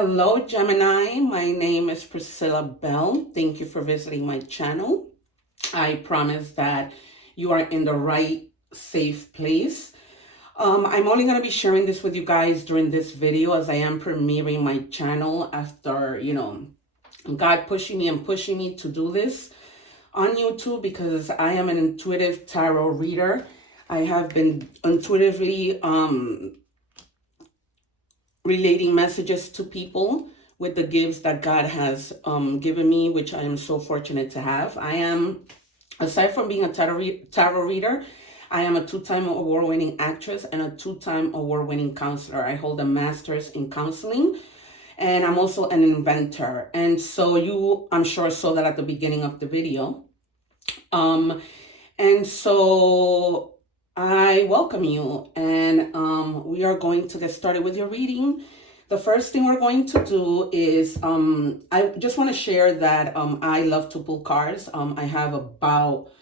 Hello, Gemini. My name is Priscilla Bell. Thank you for visiting my channel. I promise that you are in the right, safe place. I'm only going to be sharing this with you guys during this video as I am premiering my channel after, God pushing me and pushing me to do this on YouTube because I am an intuitive tarot reader. I have been intuitively relating messages to people with the gifts that God has given me, which I am so fortunate to have. I am, aside from being a tarot reader, I am a two-time award-winning actress and a two-time award-winning counselor. I hold a master's in counseling, and I'm also an inventor. And so you, I'm sure, saw that at the beginning of the video. And so I welcome you, and we are going to get started with your reading. The first thing we're going to do is, I just want to share that I love to pull cards. I have about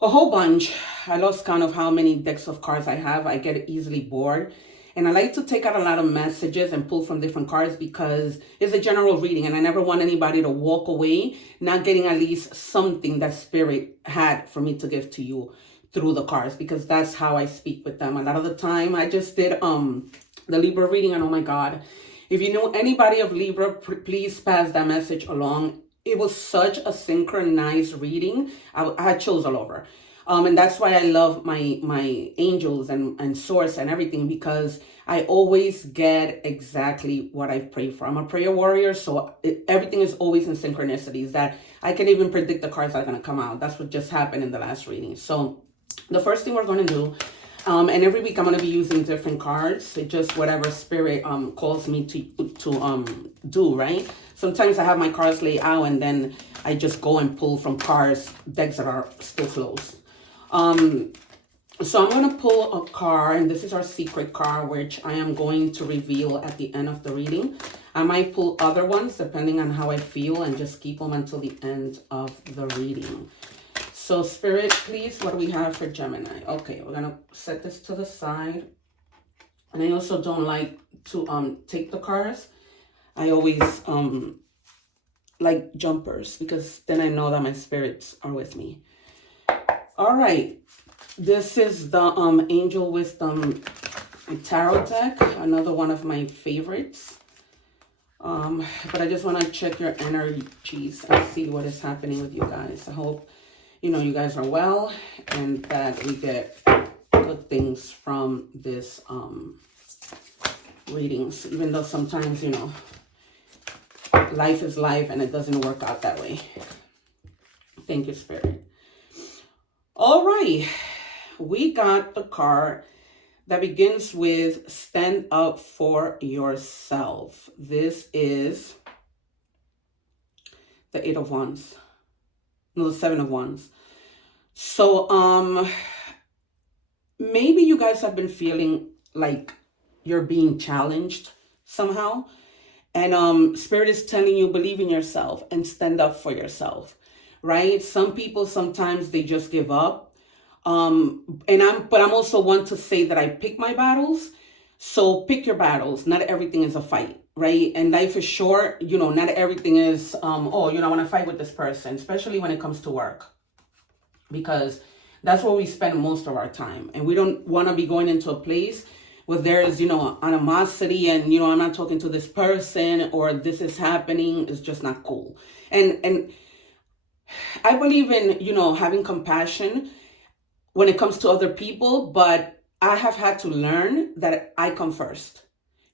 a whole bunch. I lost count of how many decks of cards I have. I get easily bored. And I like to take out a lot of messages and pull from different cards because it's a general reading and I never want anybody to walk away not getting at least something that Spirit had for me to give to you through the cards, because that's how I speak with them. A lot of the time, I just did the Libra reading, and oh my God, if you know anybody of Libra, please pass that message along. It was such a synchronized reading. I chose all over. And that's why I love my angels and source and everything, because I always get exactly what I pray for. I'm a prayer warrior, so everything is always in synchronicities that I can even predict the cards that are going to come out. That's what just happened in the last reading. So the first thing we're going to do, and every week I'm going to be using different cards, just whatever Spirit calls me to do, right? Sometimes I have my cards laid out and then I just go and pull from cards, decks that are still closed. So I'm going to pull a card, and this is our secret card, which I am going to reveal at the end of the reading. I might pull other ones depending on how I feel and just keep them until the end of the reading. So Spirit, please, what do we have for Gemini? Okay, we're going to set this to the side. And I also don't like to take the cards. I always like jumpers because then I know that my spirits are with me. All right. This is the Angel Wisdom Tarot deck, another one of my favorites. But I just want to check your energies and see what is happening with you guys. I hope, you guys are well and that we get good things from this readings, even though sometimes, life is life and it doesn't work out that way. Thank you, Spirit. All right. We got the card that begins with stand up for yourself. This is the Eight of Wands. No, the Seven of Wands. So, maybe you guys have been feeling like you're being challenged somehow. And Spirit is telling you, believe in yourself and stand up for yourself, right? Some people, sometimes they just give up. But I'm also one to say that I pick my battles. So pick your battles. Not everything is a fight, right? And life is short. Not everything is, I want to fight with this person, especially when it comes to work, because that's where we spend most of our time. And we don't want to be going into a place where there's, animosity and, I'm not talking to this person or this is happening. It's just not cool. And I believe in, having compassion when it comes to other people, but I have had to learn that I come first.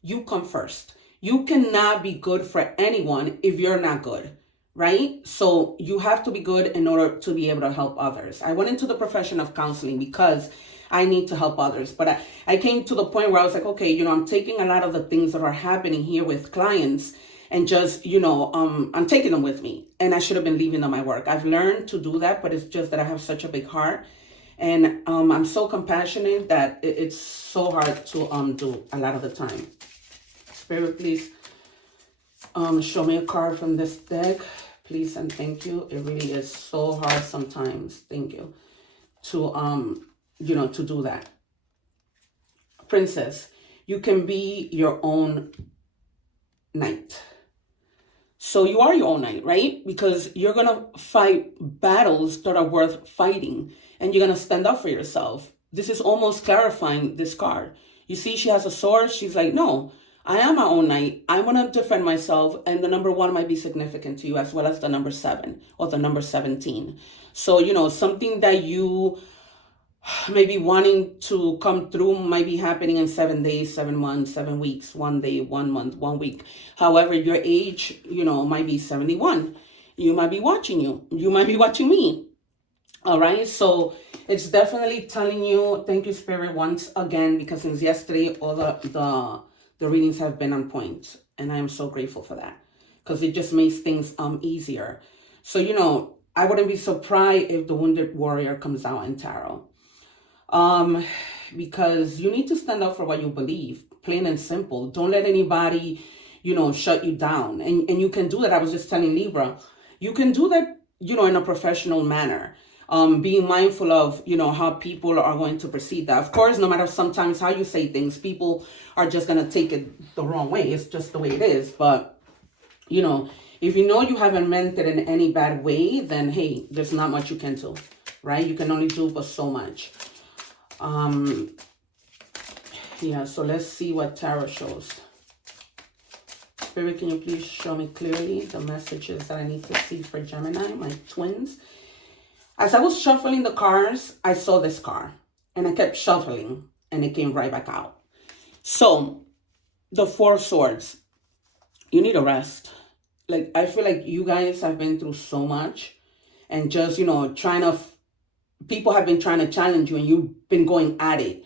You come first. You cannot be good for anyone if you're not good, right? So you have to be good in order to be able to help others. I went into the profession of counseling because I need to help others, but I came to the point where I was like, okay, I'm taking a lot of the things that are happening here with clients and just, I'm taking them with me, and I should have been leaving them at work. I've learned to do that, but it's just that I have such a big heart. And I'm so compassionate that it's so hard to do a lot of the time. Spirit, please show me a card from this deck, please and thank you. It really is so hard sometimes, thank you, to to do that. Princess, you can be your own knight. So you are your own knight, right? Because you're going to fight battles that are worth fighting, and you're going to stand up for yourself. This is almost clarifying this card. You see, she has a sword. She's like, no, I am my own knight. I'm going to defend myself. And the number 1 might be significant to you, as well as the number 7 or the number 17. So, something that you maybe wanting to come through might be happening in 7 days, 7 months, 7 weeks, 1 day, 1 month, 1 week. However, your age, might be 71. You might be watching you. You might be watching me. All right. So it's definitely telling you, thank you, Spirit, once again, because since yesterday, all the readings have been on point. And I am so grateful for that, because it just makes things easier. So, I wouldn't be surprised if the Wounded Warrior comes out in tarot. Because you need to stand up for what you believe, plain and simple. Don't let anybody, shut you down. And you can do that. I was just telling Libra, you can do that, in a professional manner. Being mindful of, how people are going to perceive that. Of course, no matter sometimes how you say things, people are just going to take it the wrong way. It's just the way it is. But, if you haven't meant it in any bad way, then, hey, there's not much you can do, right? You can only do but so much. Yeah, so let's see what tarot shows. Spirit, can you please show me clearly the messages that I need to see for Gemini, my twins? As I was shuffling the cards, I saw this card, and I kept shuffling, and it came right back out. So, the 4 of Swords, you need a rest. Like, I feel like you guys have been through so much, and just, people have been trying to challenge you, and you've been going at it.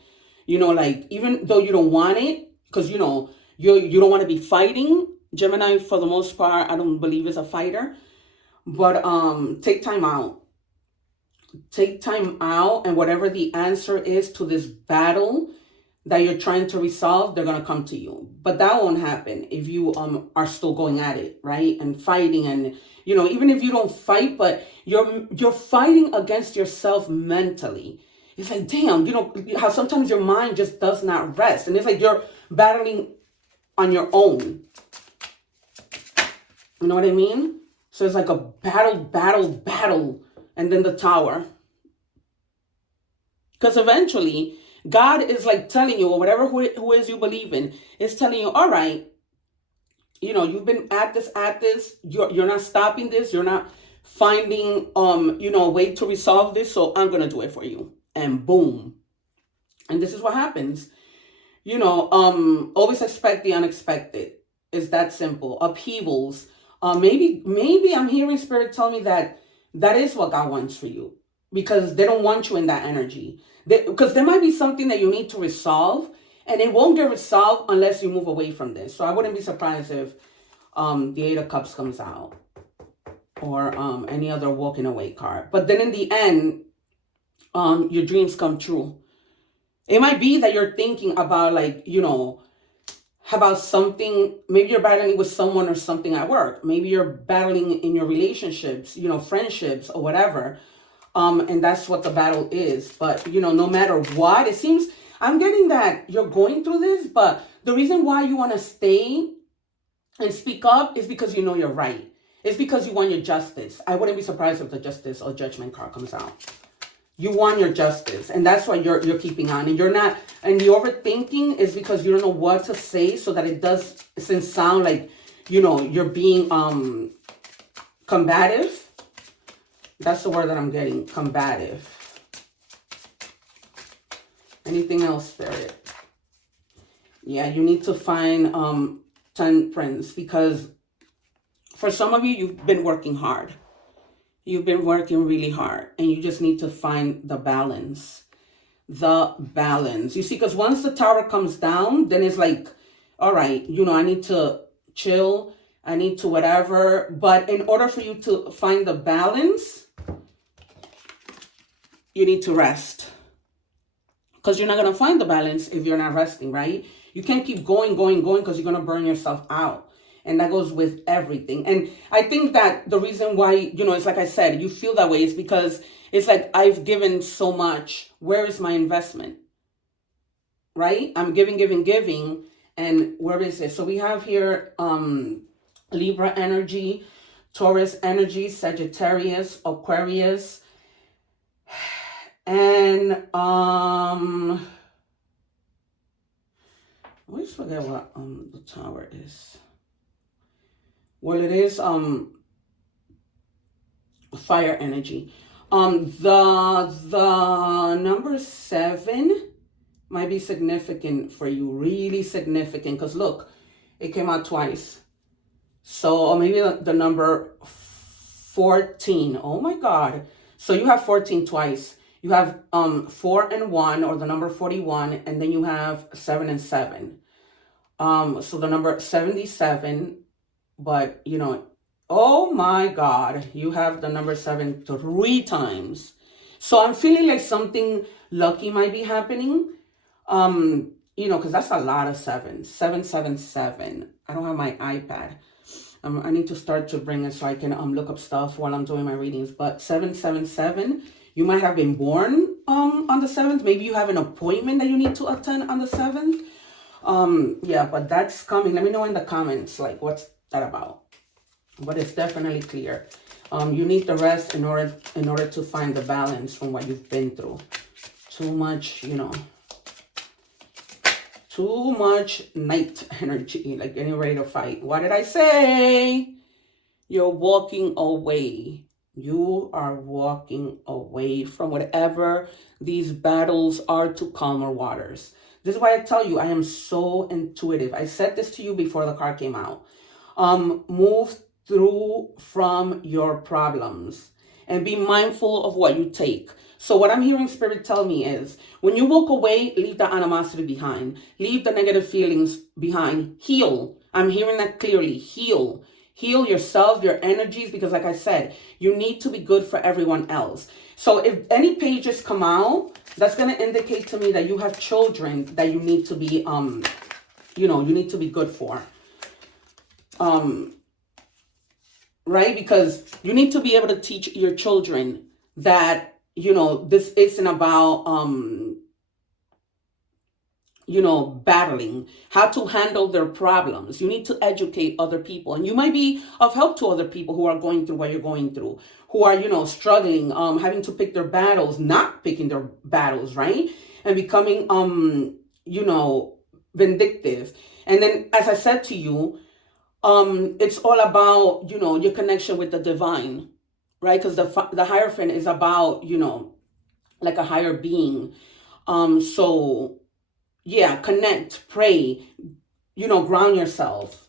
Like, even though you don't want it, because, you don't want to be fighting. Gemini, for the most part, I don't believe is a fighter. But take time out. Take time out, and whatever the answer is to this battle that you're trying to resolve, they're going to come to you. But that won't happen if you are still going at it, right? And fighting, and even if you don't fight, but you're fighting against yourself mentally. It's like, damn, how sometimes your mind just does not rest, and it's like you're battling on your own. You know what I mean? So it's like a battle, and then the Tower. Because eventually, God is like telling you, or whatever who is you believe in, is telling you, all right, you've been at this, you're not stopping this, you're not finding, a way to resolve this, so I'm going to do it for you. And boom. And this is what happens. Always expect the unexpected. It's that simple. Upheavals. Maybe I'm hearing Spirit tell me that is what God wants for you, because they don't want you in that energy. Because there might be something that you need to resolve, and it won't get resolved unless you move away from this. So I wouldn't be surprised if the 8 of Cups comes out, or any other walking away card. But then in the end, your dreams come true. It might be that you're thinking about, like, about something. Maybe you're battling with someone or something at work. Maybe you're battling in your relationships, friendships or whatever. And that's what the battle is. But, no matter what, it seems, I'm getting that you're going through this, but the reason why you want to stay and speak up is because you're right. It's because you want your justice. I wouldn't be surprised if the Justice or Judgment card comes out. You want your justice, and that's why you're keeping on. And you're not, and the overthinking is because you don't know what to say, so that it doesn't sound like, you're being combative. That's the word that I'm getting, combative. Anything else, Spirit? Yeah, you need to find temperance, because for some of you, you've been working hard. You've been working really hard, and you just need to find the balance. The balance. You see, because once the Tower comes down, then it's like, all right, I need to chill. I need to whatever. But in order for you to find the balance, you need to rest. Because you're not going to find the balance if you're not resting, right? You can't keep going, because you're going to burn yourself out. And that goes with everything. And I think that the reason why, it's like I said, you feel that way is because it's like, I've given so much. Where is my investment? Right? I'm giving. And where is it? So we have here Libra energy, Taurus energy, Sagittarius, Aquarius, and I always forget what the tower is. Well, it is fire energy. The number 7 might be significant for you, really significant, because look, it came out twice. So, or maybe the number 14. Oh my God. So you have 14 twice. You have 4 and 1, or the number 41, and then you have 7 and 7. So the number 77, but you know, oh my God, you have the number 7 3 times. So I'm feeling like something lucky might be happening. You know, because that's a lot of 7s. 777. I don't have my iPad. I need to start to bring it so I can look up stuff while I'm doing my readings. But 777, you might have been born on the 7th. Maybe you have an appointment that you need to attend on the 7th. Yeah, but that's coming. Let me know in the comments, like, what's that about? But it's definitely clear. You need the rest in order to find the balance from what you've been through. Too much, you know, too much night energy, like getting ready to fight. What did I say? You're walking away. You are walking away from whatever these battles are to calmer waters. This is why I tell you, I am so intuitive. I said this to you before the card came out. Move through from your problems and be mindful of what you take. So what I'm hearing Spirit tell me is, when you walk away, leave the animosity behind. Leave the negative feelings behind. Heal. I'm hearing that clearly. Heal. Heal yourself, your energies, because like I said, you need to be good for everyone else. So if any pages come out, that's going to indicate to me that you have children that you need to be, you know, you need to be good for. Right? Because you need to be able to teach your children that, you know, this isn't about, you know, battling, how to handle their problems. You need to educate other people. And you might be of help to other people who are going through what you're going through, who are, you know, struggling, having to pick their battles, not picking their battles, right? And becoming, you know, vindictive. And then, as I said to you, it's all about, you know, your connection with the divine, right? Because the Hierophant is about, you know, like a higher being. So yeah, connect, pray, you know, ground yourself.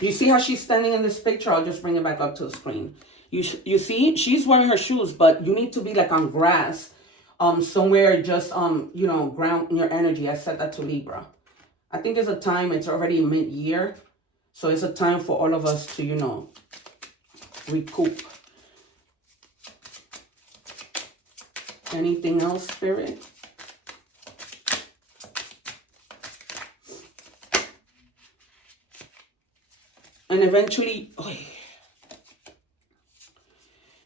You see how she's standing in this picture? I'll just bring it back up to the screen. You see, she's wearing her shoes, but you need to be like on grass, somewhere just, you know, ground your energy. I said that to Libra. I think it's a time, it's already mid-year. So it's a time for all of us to, you know, recoup. Anything else, Spirit? And eventually,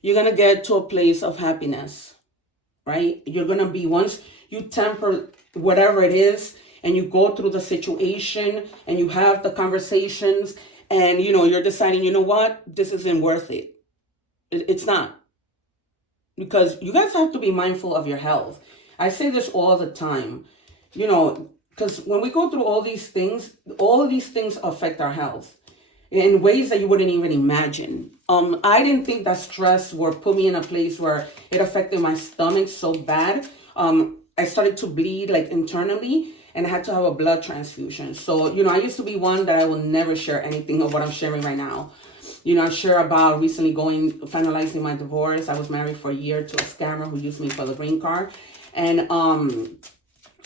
you're going to get to a place of happiness, right? You're going to be, once you temper whatever it is, and you go through the situation, and you have the conversations, and, you know, you're deciding, you know what, this isn't worth it. It's not. Because you guys have to be mindful of your health. I say this all the time, you know, because when we go through all of these things affect our health in ways that you wouldn't even imagine. I didn't think that stress would put me in a place where it affected my stomach so bad. I started to bleed like internally, and I had to have a blood transfusion. So, you know, I used to be one that I will never share anything of what I'm sharing right now. You know, I share about recently finalizing my divorce. I was married for a year to a scammer who used me for the green card. And,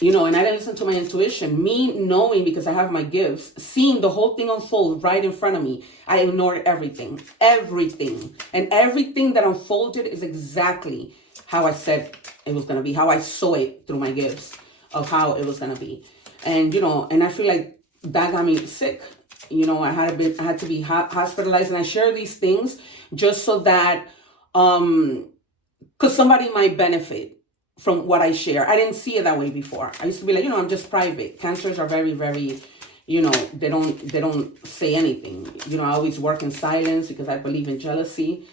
you know, and I didn't listen to my intuition. Me knowing, because I have my gifts, seeing the whole thing unfold right in front of me, I ignored everything. And everything that unfolded is exactly how I said it was going to be, how I saw it through my gifts of how it was going to be. And, you know, and I feel like that got me sick. You know, I had to be hospitalized, and I share these things just so that, because somebody might benefit from what I share. I didn't see it that way before. I used to be like, I'm just private. Cancers are very, very, they don't say anything. I always work in silence because I believe in jealousy.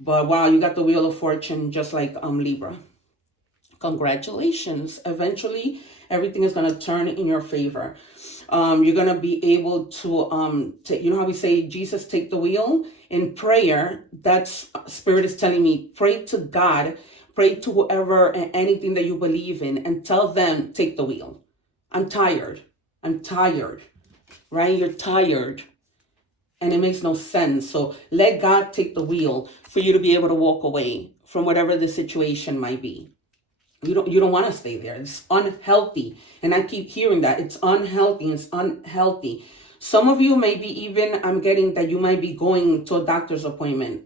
But wow, you got the Wheel of Fortune just like Libra. Congratulations. Eventually, everything is going to turn in your favor. You're going to be able to, how we say, Jesus, take the wheel? In prayer, that's Spirit is telling me, pray to God, pray to whoever and anything that you believe in, and tell them, take the wheel. I'm tired, right? You're tired. And it makes no sense. So let God take the wheel for you to be able to walk away from whatever the situation might be. You don't want to stay there. It's unhealthy. And I keep hearing that. It's unhealthy. It's unhealthy. Some of you maybe even, I'm getting that you might be going to a doctor's appointment,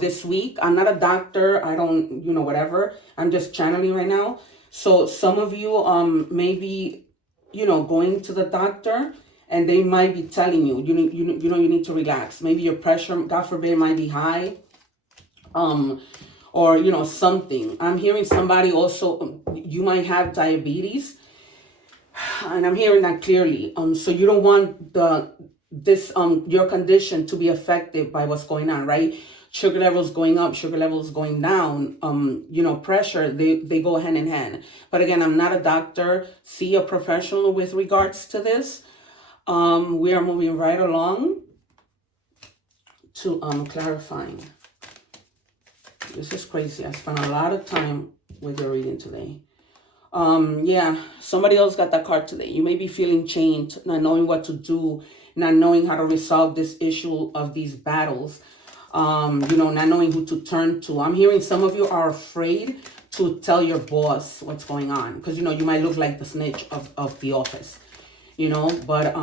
this week. I'm not a doctor. I don't, whatever. I'm just channeling right now. So some of you maybe, going to the doctor, and they might be telling you, you need to relax. Maybe your pressure, God forbid, might be high. Or, something. I'm hearing somebody also, you might have diabetes. And I'm hearing that clearly. So you don't want your condition to be affected by what's going on, right? Sugar levels going up, sugar levels going down, pressure, they go hand in hand. But again, I'm not a doctor. See a professional with regards to this. We are moving right along to clarifying. This is crazy. I spent a lot of time with your reading today. Somebody else got that card today. You may be feeling chained, not knowing what to do, not knowing how to resolve this issue of these battles, not knowing who to turn to. I'm hearing some of you are afraid to tell your boss what's going on because, you might look like the snitch of the office. But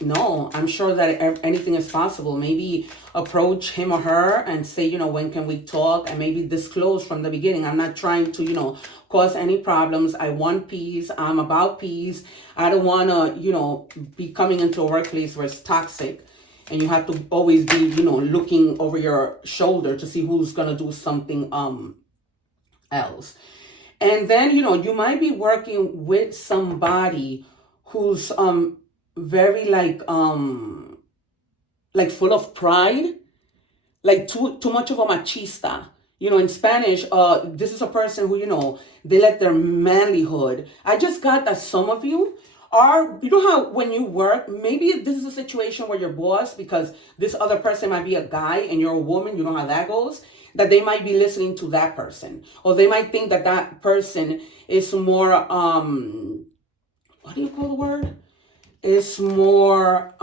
no, I'm sure that anything is possible. Maybe approach him or her and say, when can we talk, and maybe disclose from the beginning. I'm not trying to, cause any problems. I want peace. I'm about peace. I don't want to, be coming into a workplace where it's toxic and you have to always be, looking over your shoulder to see who's going to do something else. And then, you might be working with somebody who's very full of pride, like too much of a machista. In Spanish, this is a person who, they let their manlyhood. I just got that some of you are, how when you work, maybe this is a situation where your boss, because this other person might be a guy and you're a woman, you know how that goes, that they might be listening to that person. Or they might think that that person is more, what do you call the word? It's more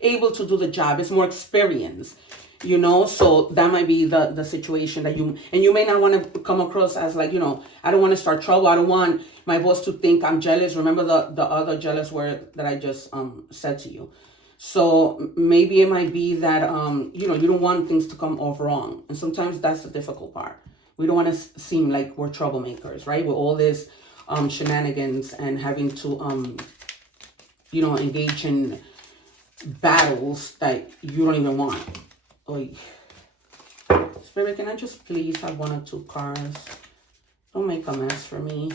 able to do the job. It's more experienced, so that might be the situation that you may not want to come across as like, I don't want to start trouble. I don't want my boss to think I'm jealous. Remember the other jealous word that I just said to you. So maybe it might be that, you don't want things to come off wrong. And sometimes that's the difficult part. We don't want to seem like we're troublemakers, right? With all this shenanigans and having to, engage in battles that you don't even want. Oy. Spirit, can I just please have one or two cards? Don't make a mess for me.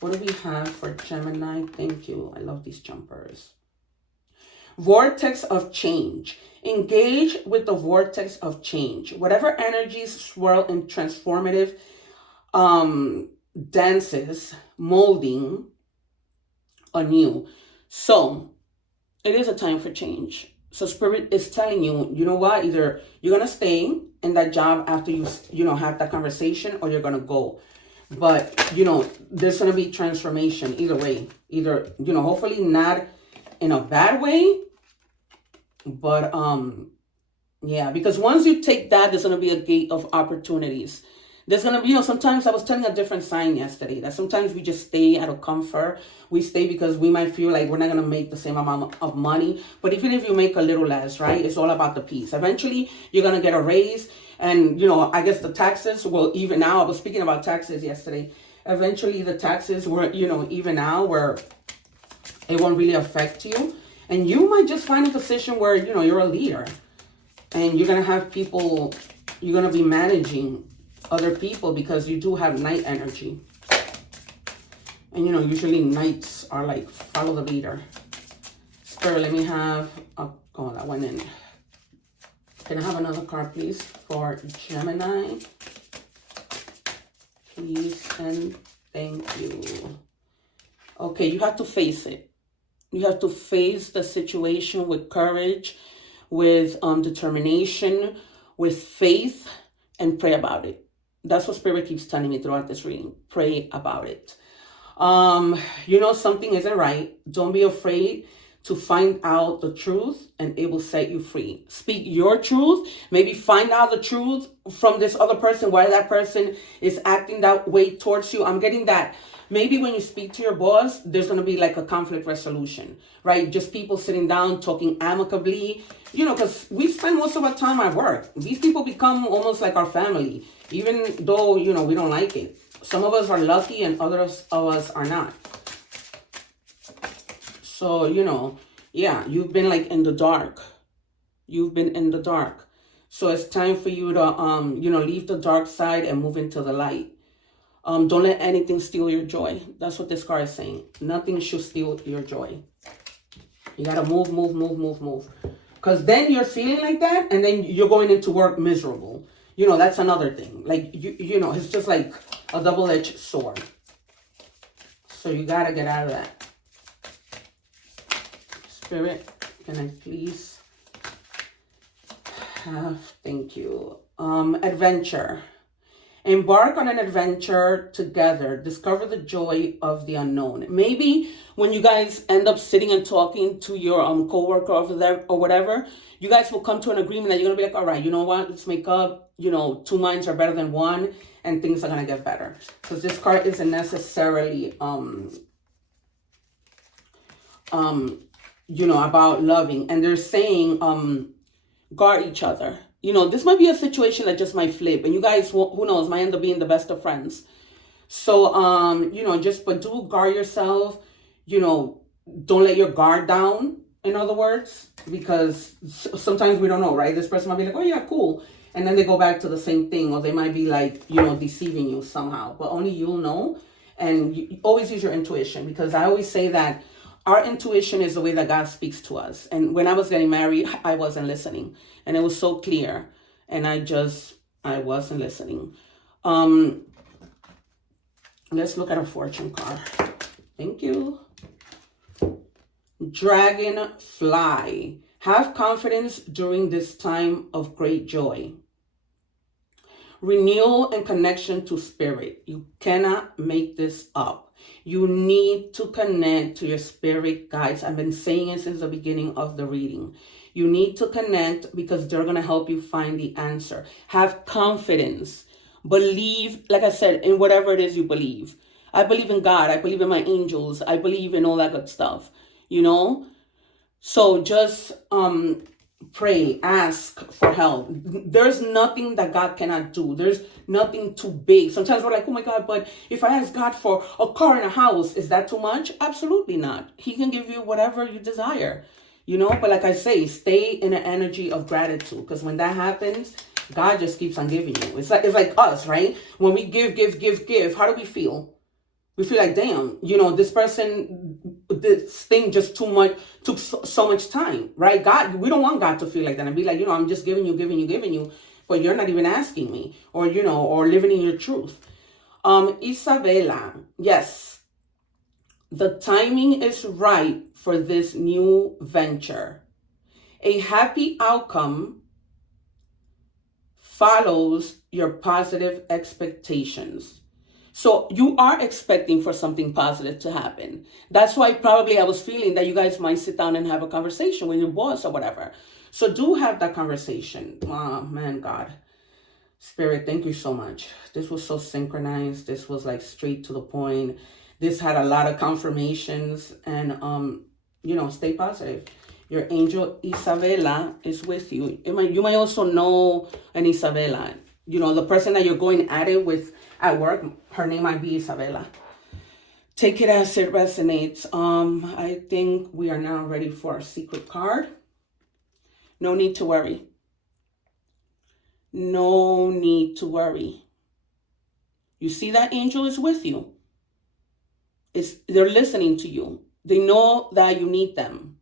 What do we have for Gemini? Thank you. I love these jumpers. Vortex of change. Engage with the vortex of change. Whatever energies swirl in transformative dances, molding anew. So it is a time for change. So Spirit is telling you, you know what? Either you're going to stay in that job after you have that conversation, or you're going to go. But, there's going to be transformation either way. Either, hopefully not in a bad way. But, because once you take that, there's going to be a gate of opportunities. There's going to be, sometimes I was telling a different sign yesterday that sometimes we just stay out of comfort. We stay because we might feel like we're not going to make the same amount of money. But even if you make a little less, right, it's all about the peace. Eventually, you're going to get a raise. And, I guess the taxes will even out. I was speaking about taxes yesterday. Eventually, the taxes will, even out where it won't really affect you. And you might just find a position where, you're a leader. And you're going to have people, you're going to be managing other people because you do have night energy. And you know, usually nights are like follow the leader. Spirit, let me have, oh, that went in. Can I have another card, please, for Gemini? Please and thank you. Okay, you have to face it. You have to face the situation with courage, with determination, with faith, and pray about it. That's what Spirit keeps telling me throughout this reading. Pray about it. You know something isn't right. Don't be afraid to find out the truth, and it will set you free. Speak your truth. Maybe find out the truth from this other person, why that person is acting that way towards you. I'm getting that. Maybe when you speak to your boss, there's going to be like a conflict resolution, right? Just people sitting down, talking amicably, you know, because we spend most of our time at work. These people become almost like our family, even though, you know, we don't like it. Some of us are lucky and others of us are not. So, you know, yeah, you've been like in the dark. You've been in the dark. So it's time for you to, you know, leave the dark side and move into the light. Don't let anything steal your joy. That's what this card is saying. Nothing should steal your joy. You got to move, move, move, move, move. Because then you're feeling like that and then you're going into work miserable. You know, that's another thing. Like, you know, it's just like a double-edged sword. So you got to get out of that. Spirit, can I please have, thank you. Adventure. Embark on an adventure together. Discover the joy of the unknown. Maybe when you guys end up sitting and talking to your coworker over there or whatever, you guys will come to an agreement that you're going to be like, all right, you know what? Let's make up. You know, two minds are better than one and things are going to get better. Because this card isn't necessarily, you know, about loving. And they're saying, guard each other. You know, this might be a situation that just might flip. And you guys, who knows, might end up being the best of friends. So, you know, but do guard yourself. You know, don't let your guard down, in other words. Because sometimes we don't know, right? This person might be like, oh, yeah, cool. And then they go back to the same thing. Or they might be like, you know, deceiving you somehow. But only you'll know. And you always use your intuition. Because I always say that our intuition is the way that God speaks to us. And when I was getting married, I wasn't listening. And it was so clear. And I wasn't listening. Let's look at a fortune card. Thank you. Dragonfly. Have confidence during this time of great joy. Renewal and connection to spirit. You cannot make this up. You need to connect to your spirit guides. I've been saying it since the beginning of the reading. You need to connect because they're going to help you find the answer. Have confidence. Believe, like I said, in whatever it is you believe. I believe in God. I believe in my angels. I believe in all that good stuff, you know? So just pray, ask for help. There's nothing that God cannot do. There's nothing too big. Sometimes we're like, oh my God, but if I ask God for a car and a house, is that too much? Absolutely not. He can give you whatever you desire, you know? But like I say, stay in an energy of gratitude, because when that happens, God just keeps on giving you. It's like us, right? When we give, how do we feel? We feel like, damn, you know, this thing just took so much time, right? God, we don't want God to feel like that and be like, you know, I'm just giving you, but you're not even asking me, or, you know, or living in your truth. Isabella, yes, the timing is right for this new venture. A happy outcome follows your positive expectations. So you are expecting for something positive to happen. That's why probably I was feeling that you guys might sit down and have a conversation with your boss or whatever. So do have that conversation. Oh, man, God. Spirit, thank you so much. This was so synchronized. This was like straight to the point. This had a lot of confirmations. And, you know, stay positive. Your angel Isabella is with you. You might also know an Isabella. You know, the person that you're going at it with at work, her name might be Isabella. Take it as it resonates. I think we are now ready for our secret card. No need to worry. No need to worry. You see that angel is with you. They're listening to you. They know that you need them.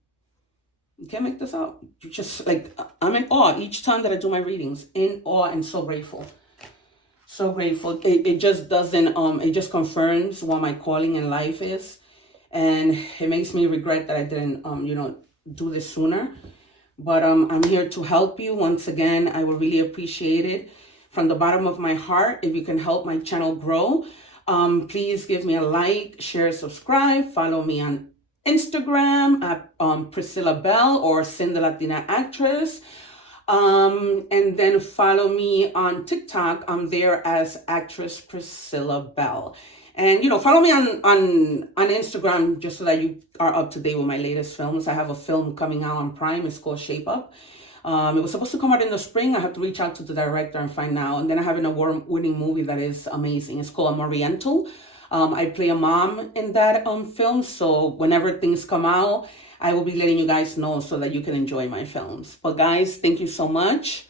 You can't make this up. You just like, I'm in awe each time that I do my readings. In awe and so grateful. So grateful. It just doesn't, it just confirms what my calling in life is. And it makes me regret that I didn't, do this sooner. But I'm here to help you. Once again, I would really appreciate it from the bottom of my heart if you can help my channel grow. Please give me a like, share, subscribe. Follow me on Instagram at Priscilla Bell or Cinda Latina Actress. And then follow me on TikTok. I'm there as Actress Priscilla Bell. And, follow me on Instagram just so that you are up to date with my latest films. I have a film coming out on Prime. It's called Shape Up. It was supposed to come out in the spring. I have to reach out to the director and find out. And then I have an award-winning movie that is amazing. It's called Oriental. I play a mom in that film. So whenever things come out, I will be letting you guys know so that you can enjoy my films. But guys, thank you so much.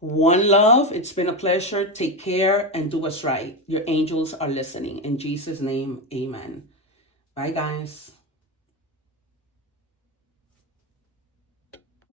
One love. It's been a pleasure. Take care and do what's right. Your angels are listening. In Jesus' name, amen. Bye, guys.